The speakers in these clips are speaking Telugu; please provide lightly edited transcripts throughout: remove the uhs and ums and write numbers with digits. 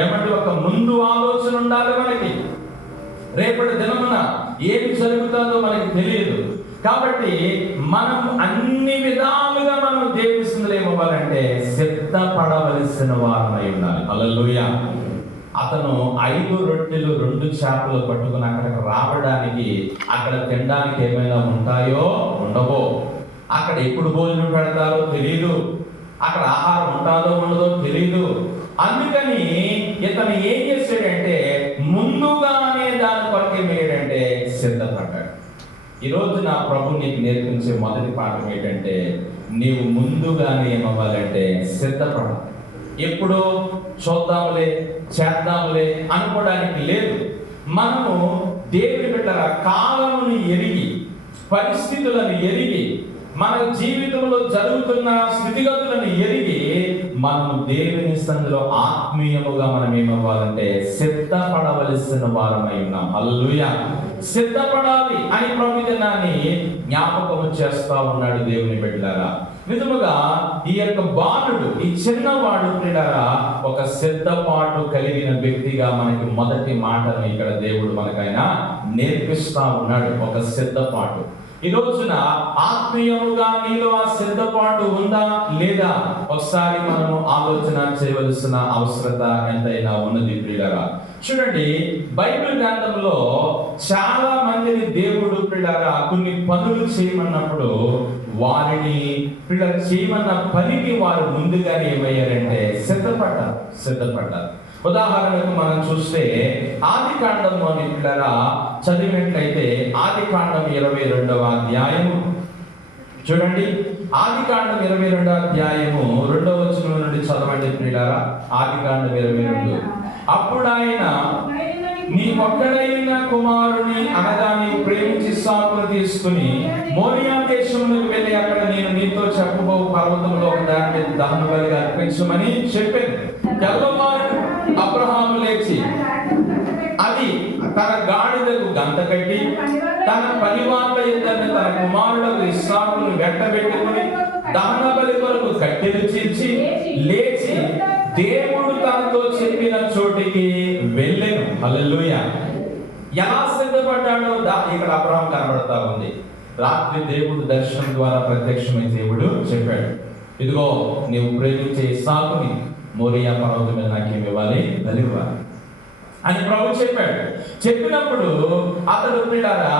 ఏమంటే ఒక ముందు ఆలోచన ఉండాలి మనకి. రేపటి దినమున ఏమి జరుగుతుందో మనకి తెలియదు. కాబట్టి మనం అన్ని విధాలుగా మనం దేవుని ఏమవ్వాలంటే సిద్ధపడవలసిన వారమై ఉండాలి. హల్లెలూయా. అతను 5 రొట్టెలు 2 చేపలు పట్టుకుని అక్కడికి రావడానికి, అక్కడ తినడానికి ఏమైనా ఉంటాయో ఉండవో, అక్కడ ఎప్పుడు భోజనం పెడతారో తెలియదు, అక్కడ ఆహారం ఉంటుందో ఉండదో తెలియదు. అందుకని ఇతను ఏం చేశాడంటే ముందుగానే దాని కొరకు ఏమయ్యాడంటే సిద్ధపడ్డాడు. ఈరోజు నా ప్రభు నీకు నేర్పించే మొదటి పాఠం ఏంటంటే నీవు ముందుగానే ఏమవ్వాలంటే సిద్ధపడాలి. ఎప్పుడో చూద్దాంలే చేద్దాంలే అనుకోవడానికి లేదు. మనము దేవుని బిడ్డల కాలమును ఎరిగి, పరిస్థితులను ఎరిగి, మన జీవితంలో జరుగుతున్న స్థితిగతులను ఎరిగి మనము దేవుని సన్నిధిలో ఆత్మీయముగా మనం ఏమవ్వాలంటే సిద్ధపడవలసిన వారమై ఉన్నాం. హల్లెలూయా. సిద్ధపడాలి అని ప్రభుత్వాన్ని జ్ఞాపకం చేస్తా ఉన్నాడు దేవుని బిడ్డలారా. నిజముగా ఈ యొక్క బాలుడు, ఈ చిన్నవాడు ప్రియులారా, ఒక సిద్ధపాటు కలిగిన వ్యక్తిగా మనకి మొదటి మాటను ఇక్కడ దేవుడు మనకైనా నేర్పిస్తా ఉన్నాడు. ఒక సిద్ధపాటు. ఈ రోజున ఆత్మీయముగా నీలో ఆ సిద్ధపాటు ఉందా లేదా ఒకసారి మనము ఆలోచన చేయవలసిన అవసరత ఎంతైనా ఉన్నది ప్రియులారా. చూడండి, బైబిల్ గ్రంథంలో చాలా మందిని దేవుడు ప్రియులారా కొన్ని పనులు చేయమన్నప్పుడు వారిని పిల్లలు చేయమన్న పనికి వారు ముందుగానే ఏమయ్యారంటే సిద్ధపడ్డారు. ఉదాహరణకు మనం చూస్తే ఆదికాండంలోని పిల్లరా చదివినట్లయితే ఆదికాండం 22వ అధ్యాయము చూడండి. ఆదికాండం 22వ అధ్యాయము 2వ వచనం నుండి చదవండి ప్రియులారా. ఆదికాండం 22. అప్పుడు ఆయన నీ ఒక్కడైన కుమారుని అనగా నీవు ప్రేమించి ఇస్సాకును తీసుకుని మోరియా దేశమునకు వెళ్ళి అక్కడ నేను నీతో చెప్పబో పర్వతంలో ఒక దాని మీద దహన బలిగా అర్పించమని చెప్పాను. తెల్లవారు అబ్రహాము లేచి అది తన గాడిదకు గంత కట్టి తన పనివాళ్ళ ఇద్దరిని తన కుమారుడు ఇస్సాకును వెంటబెట్టుకుని దహన బలి కొరకు కట్టెలు చీల్చి లేచి దేవుడు తనతో చెప్పిన చోటికి వెళ్ళెను. హల్లెలూయా. ఎలా సిద్ధపడ్డాడో ఇక్కడ అబ్రహాం కనబడతా ఉంది. రాత్రి దేవుడు దర్శనం ద్వారా ప్రత్యక్షమై దేవుడు చెప్పాడు, ఇదిగో నీవు ప్రేమించే ఇస్సాకుని మోరియా పర్వతం మీద నాకేమి ఇవ్వాలి, బలివ్వాలి అని ప్రభు చెప్పాడు. చెప్పినప్పుడు అతడు పిల్లారా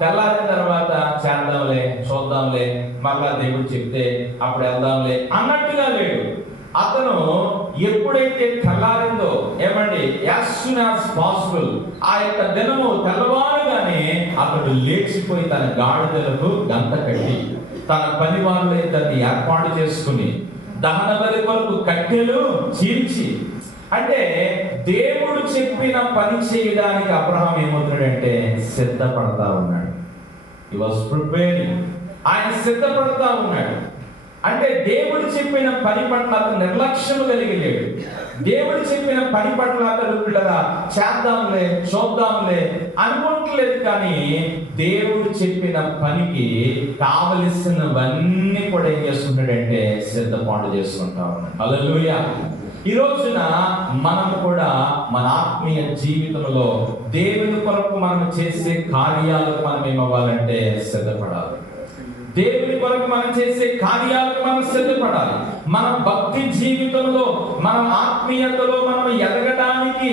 తెల్లారిన తర్వాత చేద్దాంలే చూద్దాంలే మళ్ళా దేవుడు చెప్తే అప్పుడు వెళ్దాంలే అన్నట్టుగా లేడు. అతను ఎప్పుడైతే తెల్లారిందో ఏమండి యాజ్ సూన్ యాజ్ పాసిబుల్ ఆ యొక్క దినము తెల్లవారుగానే అతడు లేచిపోయి తన గాడిదలకు గంత కట్టి తన పని వాళ్ళ దాన్ని ఏర్పాటు చేసుకుని దహన బలి కొరకు కట్టెలు చీల్చి, అంటే దేవుడు చెప్పిన పని చేయడానికి అబ్రహాం ఏమవుతాడంటే సిద్ధపడతా ఉన్నాడు. He was preparing. ఆయన సిద్ధపడతా ఉన్నాడు. అంటే దేవుడు చెప్పిన పని పట్ల అతను నిర్లక్ష్యం కలిగి లేడు. దేవుడు చెప్పిన పని పట్ల అతడు పిల్లగా చేద్దాంలే చూద్దాంలే అనుకోవట్లేదు. కానీ దేవుడు చెప్పిన పనికి కావలసినవన్నీ కూడా ఏం చేస్తుంటాడంటే సిద్ధపాటు చేసుకుంటా ఉన్నాడు. హల్లెలూయా. ఈ రోజున మనం కూడా మన ఆత్మీయ జీవితంలో దేవుని కొరకు మనం చేసే కార్యాలకు మనం ఏమవ్వాలంటే సిద్ధపడాలి. దేవుని కొరకు మనం చేసే కార్యాలకు మనం సిద్ధపడాలి. మన భక్తి జీవితంలో మన ఆత్మీయతలో మనం ఎదగడానికి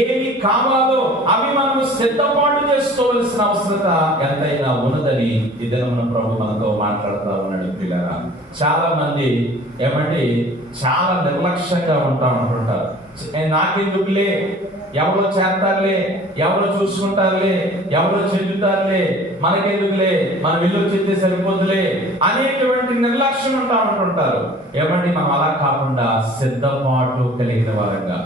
ఏమి కావాలో అవి మనం సిద్ధపాటు చేసుకోవాల్సిన అవసరత ఎంతైనా ఉన్నదని ఈ దినమున ప్రభు మనతో మాట్లాడుతూ ఉన్నాడు. పిల్లరా చాలా మంది ఏమంటే చాలా నిర్లక్ష్యంగా ఉంటుంటారు. నాకెందుకులే, ఎవరో చేస్తారులే, ఎవరో చూసుకుంటారులే, ఎవరో చెందుతారులే, మనకెందుకులే, మనం ఇల్లు చెప్తే సరిపోతులే అనేటువంటి నిర్లక్ష్యం ఉంటుంటారు. ఏమంటే మనం అలా కాకుండా సిద్ధపాటు కలిగిన వారంగా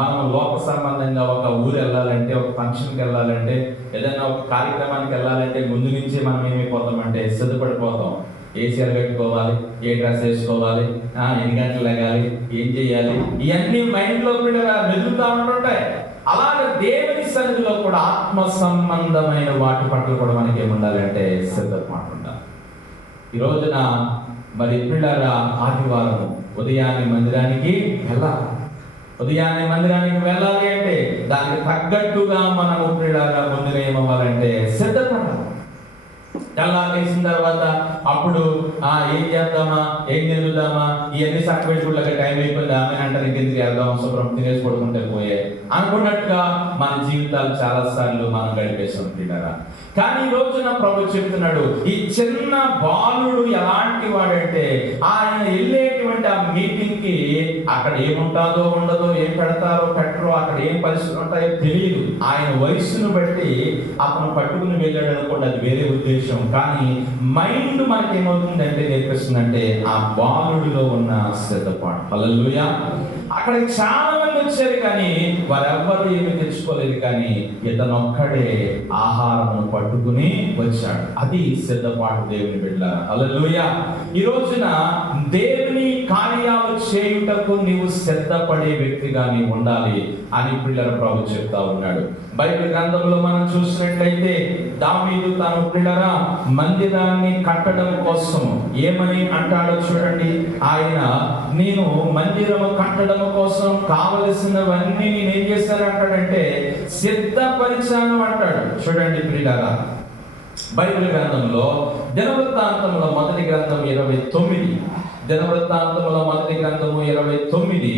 మనం లోక సంబంధంగా ఒక ఊరు వెళ్ళాలంటే, ఒక ఫంక్షన్కి వెళ్ళాలంటే, ఏదైనా ఒక కార్యక్రమానికి వెళ్ళాలంటే ముందు నుంచే మనం ఏమైపోతామంటే సిద్ధపడిపోతాం. ఏ చీర కట్టుకోవాలి, ఏ డ్రెస్ వేసుకోవాలి, ఎన్ని గంటలు లెగాలి, ఏం చేయాలి, ఇవన్నీ మైండ్లో కూడా మెదులుతూ ఉంటుంటాయి. అలాగే దేవుని సన్నిధిలో కూడా ఆత్మ సంబంధమైన వాటి పట్ల కూడా మనకి ఏముండాలంటే సిద్ధపాటు ఉండాలి. ఈ రోజున మరి పిల్లల ఆదివారం ఉదయాన్నే మందిరానికి వెళ్ళాలి. ఉదయాన్నే మందిరానికి వెళ్ళాలి అంటే దానికి తగ్గట్టుగా మనము ప్రియులారా ముందుగా ఏమవ్వాలంటే సిద్ధపడాలి. తెల్లారేసిన తర్వాత అప్పుడు ఏం చేద్దామా, ఏం తిరుగుదామా, ఇవన్నీ సర్టిఫికెట్లకి టైం అయిపోయింది, ఆమె అంటారు ఇంకెందుకు వెళ్దాం, శుభ్రం తినేసి పడుకుంటే పోయే అనుకున్నట్టుగా మన జీవితాలు చాలా సార్లు మనం గడిపేస్తాం ప్రియులారా. కానీ ఈ రోజున ప్రభు చెప్తున్నాడు, ఈ చిన్న బాలుడు ఎలాంటి వాడంటే ఆయన వెళ్ళేటువంటి ఆ మీటింగ్ కి అక్కడ ఏముంటుందో ఉండదో, ఏం పెడతారో పెట్టరో, అక్కడ ఏం పరిస్థితులు ఉంటాయో తెలియదు. ఆయన వయస్సును బట్టి అతను పట్టుకుని వెళ్ళాడు అనుకోండి, అది వేరే ఉద్దేశం. కానీ మైండ్ మనకి ఏమవుతుందంటే నేర్పిస్తుందంటే ఆ బాలుడిలో ఉన్న సిద్ధపాటు. హల్లెలూయా. అక్కడికి చాలా మంది వచ్చారు కానీ వారెవ్వరూ ఏమి తెచ్చుకోలేదు, కానీ ఇతను ఒక్కడే ఆహారమును పట్టుకుని వచ్చాడు. అది సిద్ధపాటు దేవుని బిడ్డలారా. హల్లెలూయా. ఈ రోజున దేవుని కార్యాలు చేయుటకు నీవు సిద్ధపడే వ్యక్తిగా నీవు ఉండాలి అని పిల్లల ప్రభు చెప్తా ఉన్నాడు. బైబిల్ గ్రంథంలో మనం చూసినట్లయితే దావీదు తాను పిల్లరా మందిరాన్ని కట్టడం కోసం ఏమని అంటాడో చూడండి. ఆయన నేను మందిరము కట్టడం కోసం కావలసినవన్నీ నేను ఏం చేశాను అంటాడంటే సిద్ధపరిచాను అంటాడు. చూడండి ప్రియులారా, బైబిల్ గ్రంథంలో దినవృత్తాంతముల మొదటి గ్రంథం 29, దినవృత్తాంతముల మొదటి గ్రంథము 29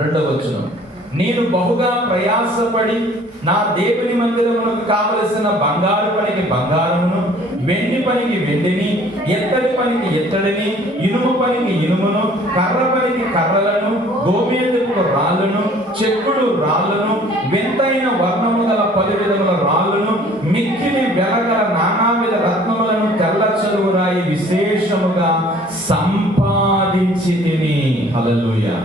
రెండవ వచనం, నేను బహుగా ప్రయాసపడి నా దేవుని మందిరమునకు కావలసిన బంగారు పనికి బంగారమును, వెండి పనికి వెండిని, ఎత్తడి పనికి ఎత్తడిని, ఇనుము పనికి ఇనుమును, కర్ర పనికి కర్రలను, గోమేదపు రాళ్ళను, చెక్కుడు రాళ్ళను, వింతైన వర్ణము గల 10 విధముల రాళ్ళను, మిక్కిలి వెలగల నానావిధ రత్నములను, తెల్ల చెరువు రాయి విశేషముగా సంపాదించి తిని. హల్లెలూయా.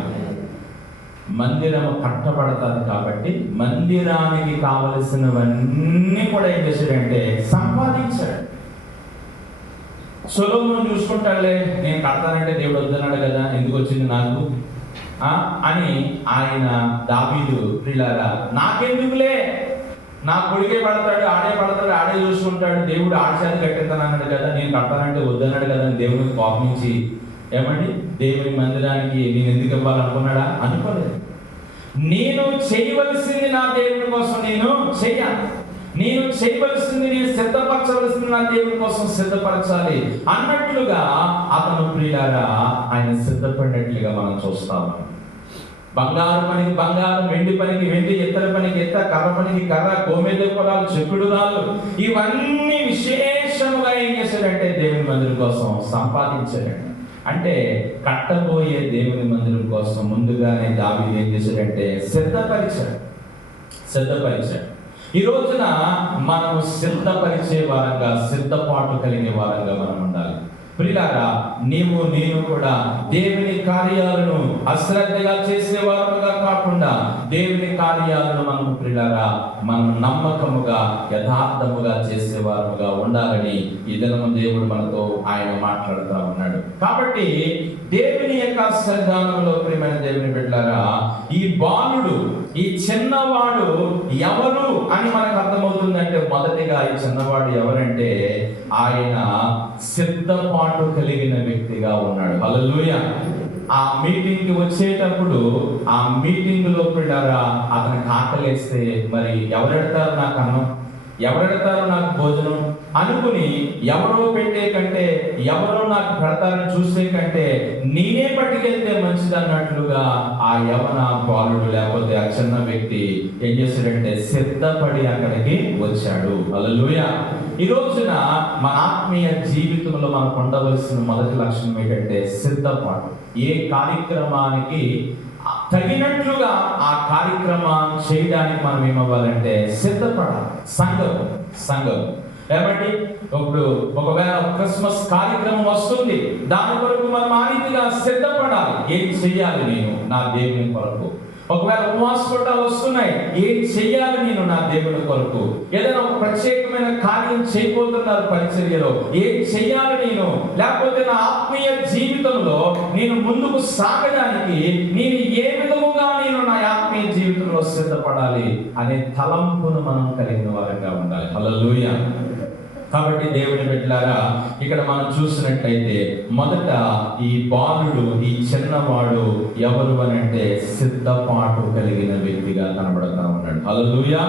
మందిరము కట్టబడతారు కాబట్టి మందిరానికి కావలసినవన్నీ కూడా ఏం చేశాడంటే సంపాదించాడు. సొలొమోను చూసుకుంటాడులే, నేను కడతానంటే దేవుడు వద్దన్నాడు కదా, ఎందుకు వచ్చింది నాకు అని ఆయన దావీదు ప్రియులారా నాకెందుకులే, నా కొడుకే పడతాడు, ఆడే చూసుకుంటాడు, దేవుడు ఆడశాన్ని కట్టిస్తానన్నాడు కదా, నేను కడతానంటే వద్దన్నాడు కదా అని దేవుడికి కోపించి ఏమండి దేవుని మందిరానికి నేను ఎందుకు ఇవ్వాలనుకున్నాడా? అనుకోలేదు. నేను చేయవలసింది నా దేవుని కోసం నేను చెయ్యాలి, నేను చేయవలసింది నేను సిద్ధపరచవలసింది నా దేవుని కోసం సిద్ధపరచాలి అన్నట్లుగా అతను ప్రియులారా ఆయన సిద్ధపడినట్లుగా మనం చూస్తాము. బంగారు పనికి బంగారం, వెండి పనికి వెండి, ఎత్తడి పనికి ఎత్త, కర్ర పనికి కర్ర, గోమేద పొలాలు, చెక్కుడు రాళ్ళు, ఇవన్నీ విశేషంగా ఏం చేశాడంటే దేవుని మందిరం కోసం సంపాదించాడండి. అంటే కట్టబోయే దేవుని మందిరం కోసం ముందుగానే దావీదు ఏం చేశాడంటే సిద్ధపరిచాడు. ఈ రోజున మనము సిద్ధపరిచే వారంగా, సిద్ధపాటు కలిగే వారంగా మనం ఉండాలి. ప్రియులారా, నేను కూడా దేవుని కార్యాలను అశ్రద్ధగా చేసేవారుగా కాకుండా దేవుని కార్యాలను మనం ప్రియులారా మనం నమ్మకముగా యథార్థముగా చేసేవారుగా ఉండాలని ఈ దినము దేవుడు మనతో ఆయన మాట్లాడుతూ ఉన్నాడు. కాబట్టి దేవుని యొక్క సన్నిధానంలో ప్రియమైన దేవుని బిడ్డలారా, ఈ బాలుడు, ఈ చిన్నవాడు ఎవరు అని మనకు అర్థమవుతుందంటే మొదటిగా ఈ చిన్నవాడు ఎవరంటే ఆయన సిద్ధపాటు కలిగిన వ్యక్తిగా ఉన్నాడు. హల్లెలూయా. ఆ మీటింగ్ కి వచ్చేటప్పుడు ఆ మీటింగ్ లో పిల్లారా అతనికి ఆకలేస్తే మరి ఎవరెడతారు నాకు అన్నం, ఎవరెడతారు నాకు భోజనం అనుకుని ఎవరో పెట్టే కంటే ఎవరో నాకు పెడతారని చూసే కంటే నేనే పట్టుకెళ్తే మంచిది అన్నట్లుగా ఆ యవన బాలుడు లేకపోతే ఆ చిన్న వ్యక్తి ఏం చేశాడంటే సిద్ధపడి అక్కడికి వచ్చాడు. హల్లెలూయా. ఈ రోజున మన ఆత్మీయ జీవితంలో మనకు ఉండవలసిన మొదటి లక్షణం ఏంటంటే సిద్ధపాటు. ఏ కార్యక్రమానికి తగినట్లుగా ఆ కార్యక్రమాన్ని చేయడానికి మనం ఏమవ్వాలంటే సిద్ధపడాలి. సంఘం ఏమంటే ఇప్పుడు ఒకవేళ క్రిస్మస్ కార్యక్రమం వస్తుంది, దాని కొరకు మనం ఆ రీతిగా సిద్ధపడాలి. ఏం చెయ్యాలి నేను నా దేవుని కొరకు? ఒకవేళ ఉపవాస కూటాలు వస్తున్నాయి, ఏం చెయ్యాలి నేను నా దేవుని కొరకు? ఏదైనా ఒక ప్రత్యేకమైన కార్యం చేయబోతున్నారు పరిచర్యలో, ఏం చెయ్యాలి నేను? లేకపోతే నా ఆత్మీయ జీవితంలో నేను ముందుకు సాగడానికి నేను ఏ విధముగా నేను నా ఆత్మీయ జీవితంలో సిద్ధపడాలి అనే తలంపును మనం కలిగిన వారంగా ఉండాలి. హల్లెలూయా. కాబట్టి దేవుని బిడ్డలారా, ఇక్కడ మనం చూసినట్లయితే మొదట ఈ బాలుడు, ఈ చిన్నవాడు ఎవరు అని అంటే సిద్ధపాటు కలిగిన వ్యక్తిగా కనబడతా ఉన్నాడు. హల్లెలూయా.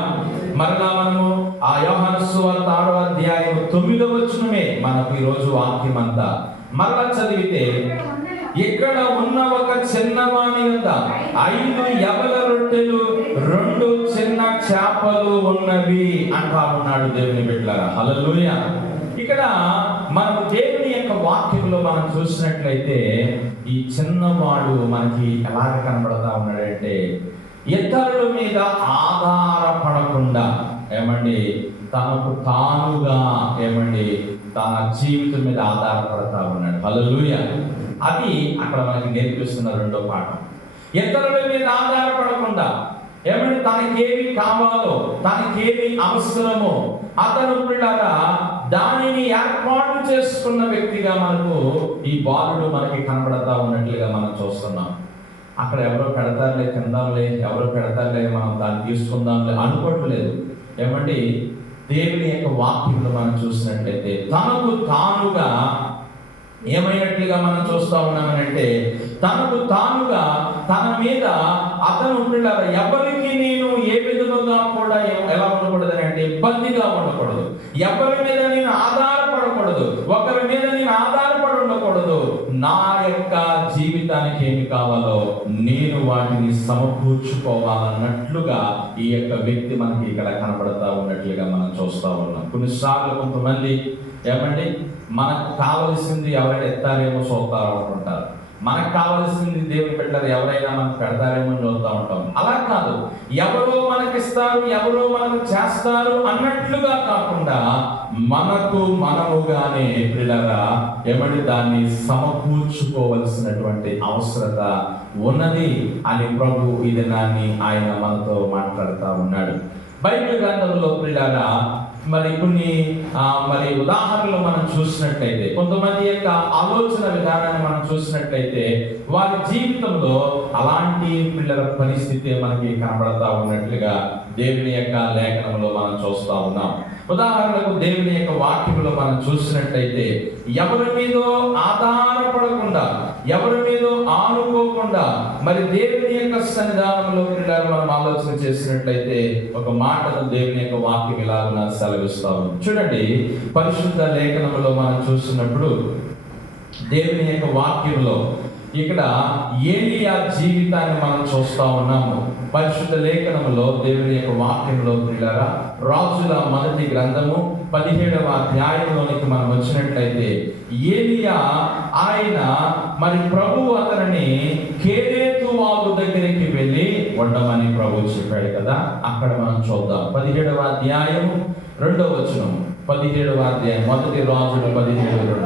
మరలా మనము ఆ యోహాను సువార్త 6వ అధ్యాయం 9వ వచనమే మనకు ఈరోజు వాక్యం అంతా మరలా చదివితే, ఇక్కడ ఉన్న ఒక చిన్నవాని యొద్ద 5 యవల రొట్టెలు 2 చిన్న చేపలు ఉన్నవి అంటా ఉన్నాడు దేవుని బిడ్డలారా. హల్లెలూయా. ఇక్కడ మనము దేవుని యొక్క వాక్యంలో మనం చూసినట్లయితే ఈ చిన్నవాడు మనకి ఎలాగ కనబడతా ఉన్నాడంటే, ఇతరుల మీద ఆధారపడకుండా తనకు తానుగా తన జీవితం మీద ఆధారపడతా ఉన్నాడు. హల్లెలూయా. అది అక్కడ మనకి నేర్పిస్తున్న రెండో పాఠం. ఇతరుల మీద ఆధారపడకుండా తనకేమి కావాలో, తనకేమి అవసరమో అతను పిల్లరా దానిని ఏర్పాటు చేసుకున్న వ్యక్తిగా మనకు ఈ బాలుడు మనకి కనబడతా ఉన్నట్లుగా మనం చూస్తున్నాం. అక్కడ ఎవరో పెడతారులే, తిందాంలే, ఎవరో పెడతారులే, మనం దాన్ని తీసుకుందాంలే అనుకోవట్లేదు. దేవుని యొక్క వాక్యంలో మనం చూసినట్లయితే తనకు తానుగా ఏమైనట్లుగా మనం చూస్తా ఉన్నామనంటే, తనకు తానుగా తన మీద అతను ఎవరికి నేను ఏ విధముగా కూడా ఎలా ఉండకూడదు అంటే ఇబ్బందిగా ఉండకూడదు, ఎవరి మీద నేను ఆధారపడకూడదు, ఒకరి మీద నేను ఆధారపడి ఉండకూడదు. నా యొక్క జీవితానికి ఏమి కావాలో నేను వాటిని సమకూర్చుకోవాలన్నట్లుగా ఈ యొక్క వ్యక్తి మనకి ఇక్కడ కనబడతా ఉన్నట్లుగా మనం చూస్తా ఉన్నాం. కొన్నిసార్లు కొంతమంది మనకు కావలసింది ఎవరైనా ఎత్తారేమో చూస్తారు అనుకుంటారు, మనకు కావలసింది దేవుని బిడ్డలు ఎవరైనా మనకు పెడతారేమో చూస్తూ ఉంటాం. అలా కాదు, ఎవరో మనకిస్తారు, ఎవరో మనకు చేస్తారు అన్నట్లుగా కాకుండా మనకు మనముగానే పిల్లరా దాన్ని సమకూర్చుకోవలసినటువంటి అవసరత ఉన్నది అని ప్రభు ఈ దినాన్ని ఆయన మనతో మాట్లాడుతూ ఉన్నాడు. బైబిల్ గ్రంథంలో పిల్లరా కొన్ని ఉదాహరణలు మనం చూసినట్లయితే, కొంతమంది యొక్క ఆలోచన విధానాన్ని మనం చూసినట్లయితే వారి జీవితంలో అలాంటి పిల్లల పరిస్థితి మనకి కనబడతా ఉన్నట్లుగా దేవుని యొక్క లేఖనంలో మనం చూస్తా ఉన్నాం. ఉదాహరణకు దేవుని యొక్క వాక్యంలో మనం చూసినట్లయితే ఎవరి మీదో ఆధారపడకుండా, ఎవరి మీదో ఆనుకోకుండా దేవుని యొక్క సన్నిధానంలో మనం ఆలోచన చేసినట్లయితే ఒక మాటను దేవుని యొక్క వాక్యం ఇలాగా సెలవిస్తాము. చూడండి, పరిశుద్ధ లేఖనంలో మనం చూసినప్పుడు దేవుని యొక్క వాక్యంలో ఇక్కడ ఏలియా జీవితాన్ని మనం చూస్తా ఉన్నాము. పరిశుద్ధ లేఖనంలో దేవుని యొక్క వాక్యంలో పిల్లరా రాజుల మొదటి గ్రంథము 17వ అధ్యాయంలోనికి మనం వచ్చినట్లయితే ఏలియా ఆయన ప్రభువు అతనిని కేరేతు వాగు దగ్గరికి వెళ్ళి ఉండమని ప్రభువు చెప్పాడు కదా. అక్కడ మనం చూద్దాం. 17వ అధ్యాయము 2వ వచనం, 17వ అధ్యాయం, మొదటి రాజుల 17:2.